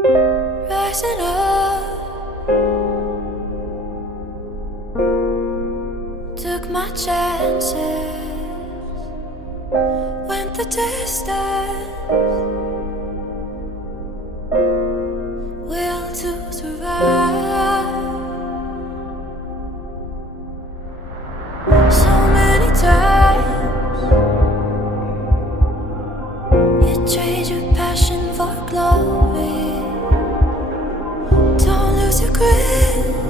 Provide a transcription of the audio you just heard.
Rising up, took my chances, went the distance, will to survive. So many times you trade your passion for glory. Don't lose your grip.